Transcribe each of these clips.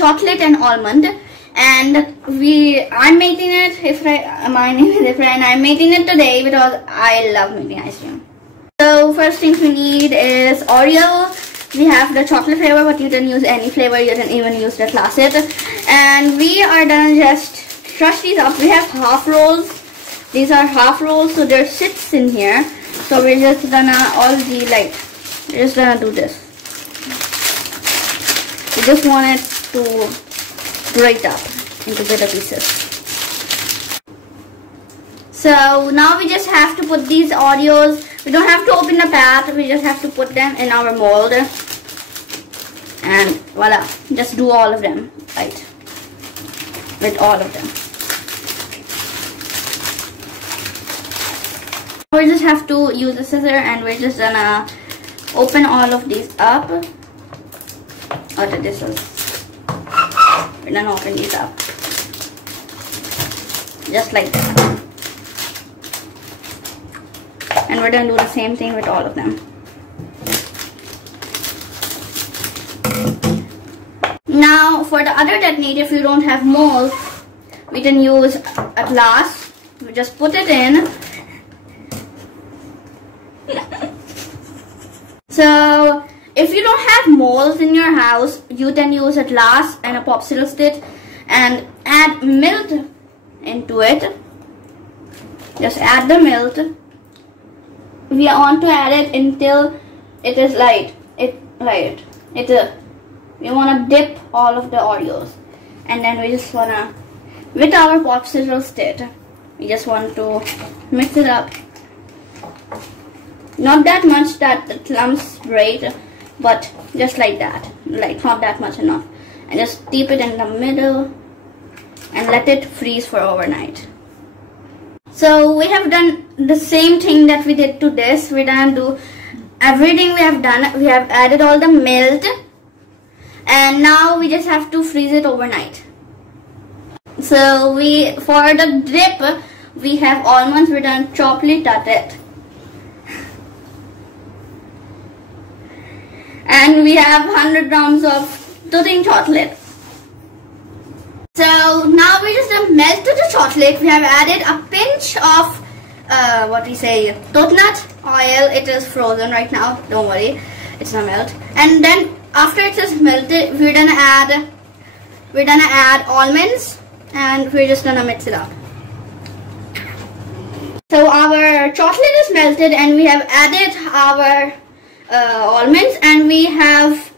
chocolate and almond, and I'm making it. My name is Ifra, and I'm making it today because I love making ice cream. So first things we need is Oreo. We have the chocolate flavor, but you can use any flavor. You can even use the classic. And we are gonna just crush these up. We have half rolls. These are half rolls, so there's 6 in here. So we're just gonna we're just gonna do this. We just want it to break up into bigger pieces. So now we just have to put these Oreos. We don't have to open the pack. We just have to put them in our mold. And voila, just do all of them, right? With all of them. We just have to use a scissor, and we're just gonna open all of these up. This is. We're gonna open these up. Just like that. And we're gonna do the same thing with all of them. Now for the other technique, if you don't have mold, we can use a glass. We just put it in. So if you don't have molds in your house, you can use a glass and a popsicle stick and add milk into it. Just add the milk. We want to add it until it is light. We want to dip all of the Oreos, and then we just wanna, with our popsicle stick, we just want to mix it up. Not that much that the clumps break, but just like that, like not that much enough, and just dip it in the middle and let it freeze for overnight. So we have done the same thing that we did to this. We're gonna do everything we have done. We have added all the milk, and now we just have to freeze it overnight. So for the dip, we have almonds. We're gonna chocolate at it. And we have 100 grams of pudding chocolate. So now we just melted the chocolate. We have added a pinch of coconut oil. It is frozen right now. Don't worry, it's not melt. And then after it is melted, we're gonna add almonds, and we're just gonna mix it up. So our chocolate is melted, and we have added our almonds, and we have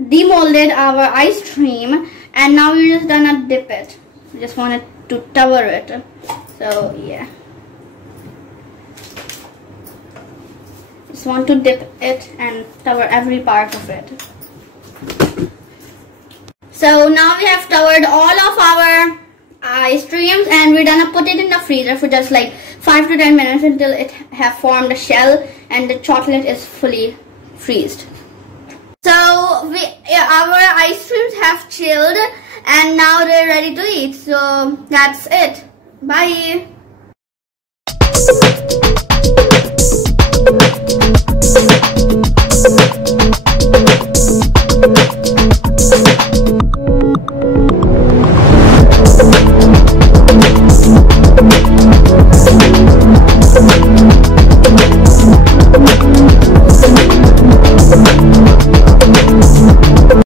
demolded our ice cream, and now we're just gonna dip it. We just wanted to cover it. So yeah, just want to dip it and cover every part of it. So now we have covered all of our ice creams, and we're gonna put it in the freezer for just like 5 to 10 minutes until it have formed a shell and the chocolate is fully freezed. So our ice creams have chilled, and now they're ready to eat. So that's it. Bye.